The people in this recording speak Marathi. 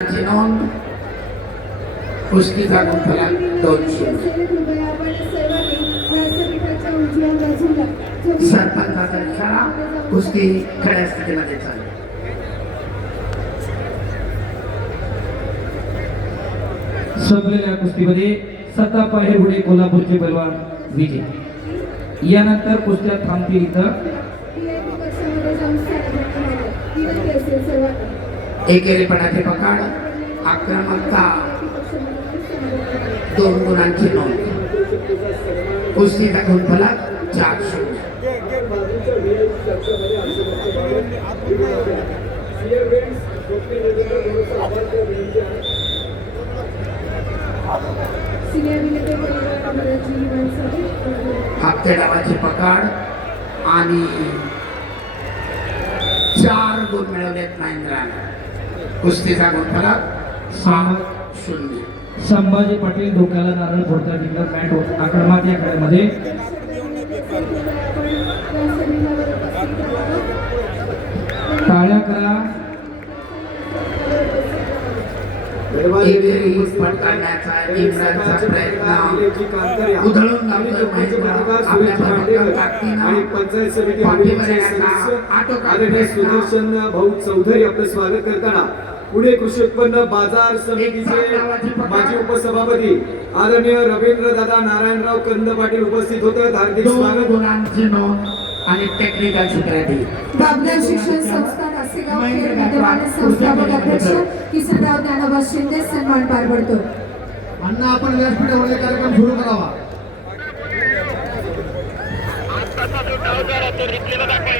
नोंद कुस्तीचा गुंफला 200. सरपंचाचा इशारा कुस्ती खड्या स्थितीमध्ये चालू. संपलेल्या कुस्तीमध्ये सत्ता पाहिजे पुढे कोल्हापूरचे पैलवान विजय. यानंतर कुस्त्या थांबतील इथं. एकेरीपणाचे पकड आक्रमकता 2 गुणांची नोंद. कुस्तीचा गुंफला 400. हापते डावाची पकड आणि 4 गुण मिळवलेत महेंद्राने. कुस्तीचा गुंफला 7-0. संभाजी पाटील डोक्याला नारळ फोडता जिल्हा पॅन्ट आक्रमक या खेळामध्ये टाळ्या करा. पडताळण्याचा इम्रानचा प्रयत्न उधळून लावतो महेंद्र. आपल्या भरभक्कम ताकदीनं आणि पंचायत समिती पाठीवर येण्याचा आटोकाट आदरणीय प्रयत्न. सुदर्शन भाऊ चौधरी आपलं स्वागत करताना पुणे कृषी उत्पन्न बाजार समितीचे माजी उपसभापती आदरणीय रवींद्र दादा नारायणराव कंद पाटील उपस्थित होते. हार्दिक 2 स्वागत. गुणांची नोंद आणि टेक्निकल सिक्युरिटी. बाबला शिक्षण संस्था कासेगाव खेड विद्यमान संस्थापक अध्यक्ष किसनराव ज्ञानोबा शिंदे सन्मान पार पडतो. अण्णा आपण व्यासपीठावर कार्यक्रम सुरू करावा.